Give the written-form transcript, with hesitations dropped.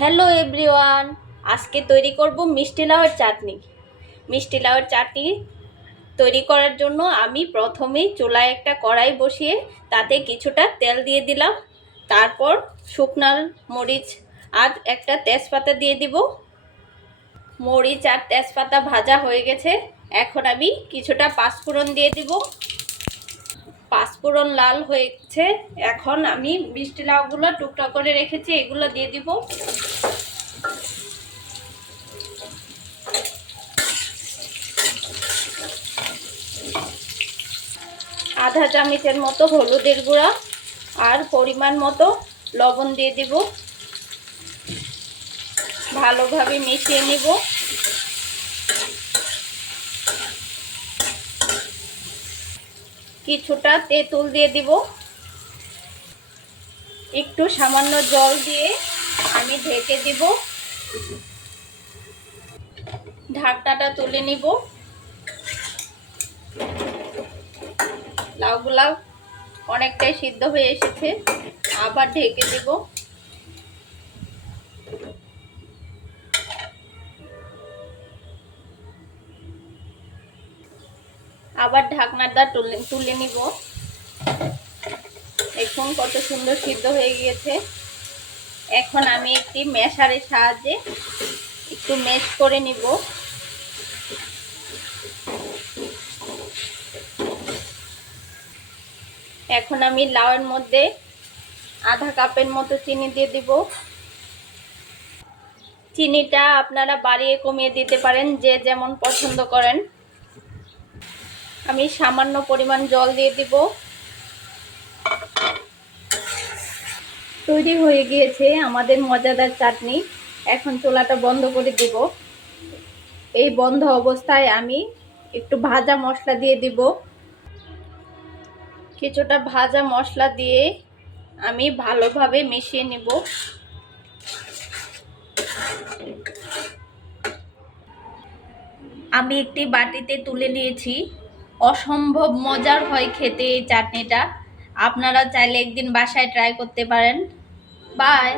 Hello everyone, আজকে তৈরি করব মিষ্টি লাউয়ের চাটনি। মিষ্টি লাউয়ের চাটনি তৈরি করার জন্য আমি প্রথমেই চুলায় একটা কড়াই বসিয়ে তাতে কিছুটা তেল দিয়ে দিলাম। তারপর শুকনো মরিচ আর একটা তেজপাতা দিয়ে দিব। মরিচ আর তেজপাতা ভাজা হয়ে গেছে, এখন আমি কিছুটা পাঁচফোড়ন দিয়ে দিব। পাঁচফোড়ন লাল হয়েছে, এখন আমি মিষ্টি লাউগুলো টুকরা করে রেখেছি এগুলো দিয়ে দিব। আধা চামচের মতো হলুদের গুঁড়া আর পরিমাণ মতো লবণ দিয়ে দিব। ভালোভাবে মিশিয়ে নিব। কিছুটা তেঁতুল দিয়ে দিব। একটু সামান্য জল দিয়ে আমি ঢেকে দিব। ঢাকনাটা তুলে নিব। লাউগুলা অনেকটাই সিদ্ধ হয়ে এসেছে, আবার ঢেকে দেব। আবার ঢাকনাটা তুলে নিব। এখন কত সুন্দর সিদ্ধ হয়ে গিয়েছে। এখন আমি একটি ম্যাশারের সাহায্যে একটু ম্যাশ করে নিব। এখন আমি লাউয়ের মধ্যে আধা কাপের মতো চিনি দিয়ে দিব। চিনিটা আপনারা বাড়িয়ে কমিয়ে দিতে পারেন, যে যেমন পছন্দ করেন। আমি সামান্য পরিমাণ জল দিয়ে দিব। তৈরি হয়ে গিয়েছে আমাদের মজাদার চাটনি। এখন চুলাটা বন্ধ করে দিব। এই বন্ধ অবস্থায় আমি একটু ভাজা মশলা দিয়ে দিব। কিছুটা ভাজা মশলা দিয়ে আমি ভালোভাবে মিশিয়ে নিব। আমি একটি বাটিতে তুলে নিয়েছি। অসম্ভব মজার হয় খেতে এই চাটনিটা। আপনারা চাইলে একদিন বাসায় ট্রাই করতে পারেন। বাই।